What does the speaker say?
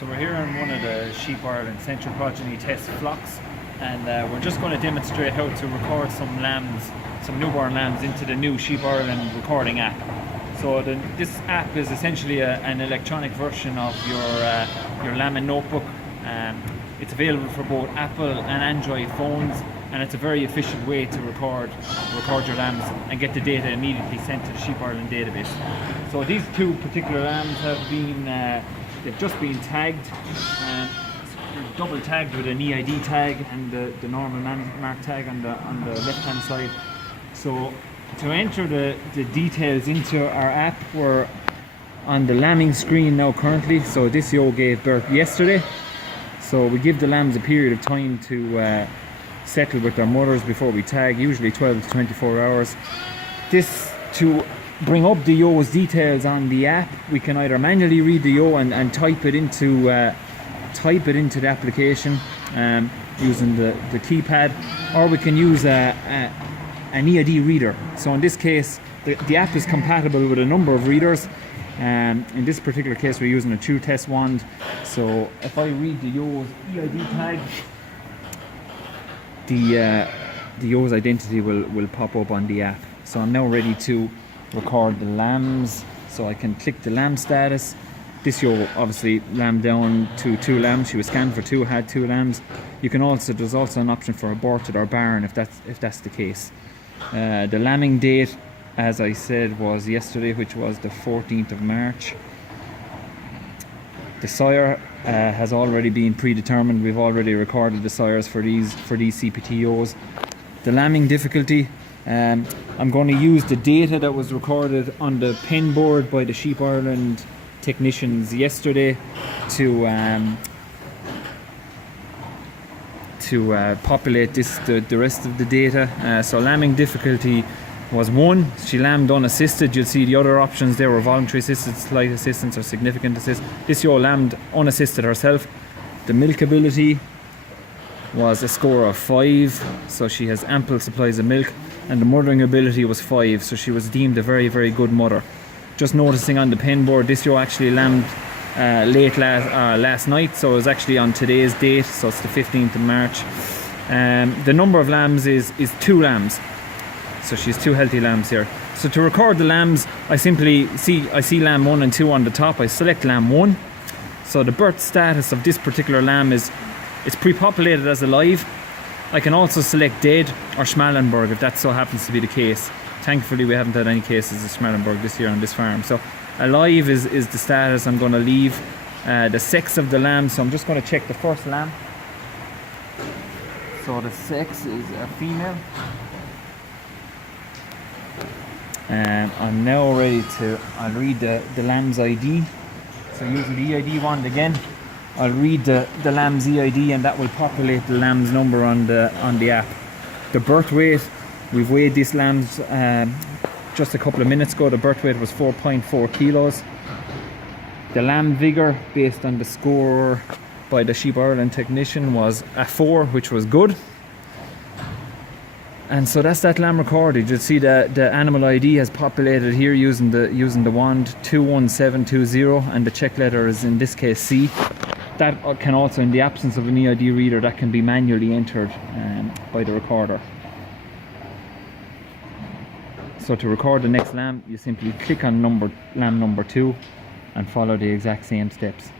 So we're here on one of the Sheep Ireland Central Progeny test flocks, and we're just going to demonstrate how to record some lambs, some newborn lambs, into the new Sheep Ireland recording app. So this app is essentially an electronic version of your lambing notebook. It's available for both Apple and Android phones, and it's a very efficient way to record your lambs and get the data immediately sent to the Sheep Ireland database. So these two particular lambs have been they've just been tagged, double tagged with an EID tag and the normal mark tag on the left hand side. So to enter the details into our app, we're on the lambing screen now currently. So this ewe gave birth yesterday, so we give the lambs a period of time to settle with their mothers before we tag, usually 12 to 24 hours. This to bring up the ewe's details on the app. We can either manually read the ewe and type it into the application using the keypad, or we can use an EID reader. So in this case, the app is compatible with a number of readers. In this particular case, we're using a true test wand. So if I read the ewe's EID tag, the ewe's identity will pop up on the app. So I'm now ready to record the lambs, so I can click the lamb status. This ewe obviously lambed down to 2 lambs. She was scanned for 2, had 2 lambs. There's also an option for aborted or barren if that's the case. The lambing date, as I said, was yesterday, which was the 14th of March. The sire has already been predetermined. We've already recorded the sires for these CPT ewes. The lambing difficulty, I'm going to use the data that was recorded on the pen board by the Sheep Ireland technicians yesterday to populate the rest of the data. So lambing difficulty was 1. She lambed unassisted. You'll see the other options there were voluntary assisted, slight assistance, or significant assist. This ewe lambed unassisted herself. The milkability was a score of 5, so she has ample supplies of milk, and the mothering ability was 5, so she was deemed a very, very good mother. Just noticing on the pen board, this ewe actually lambed late last night, so it was actually on today's date, so it's the 15th of March. The number of lambs is 2 lambs, so she has 2 healthy lambs here. So to record the lambs, I simply see lamb 1 and 2 on the top. I select lamb 1. So the birth status of this particular lamb is it's pre-populated as alive. I can also select dead or Schmallenberg if that so happens to be the case. Thankfully, we haven't had any cases of Schmallenberg this year on this farm. So alive is the status. I'm going to leave the sex of the lamb. So I'm just going to check the first lamb. So the sex is a female. I'm now ready I'll read the lamb's ID. So using the EID wand again, I'll read the lamb's EID, and that will populate the lamb's number on the app. The birth weight, we've weighed these lambs just a couple of minutes ago. The birth weight was 4.4 kilos. The lamb vigour, based on the score by the Sheep Ireland technician, was a 4, which was good. And so that's that lamb recorded. You'll see the animal ID has populated here using the wand 21720, and the check letter is in this case C. That can also, in the absence of an EID reader, that can be manually entered by the recorder. So to record the next lamb, you simply click on lamb number 2 and follow the exact same steps.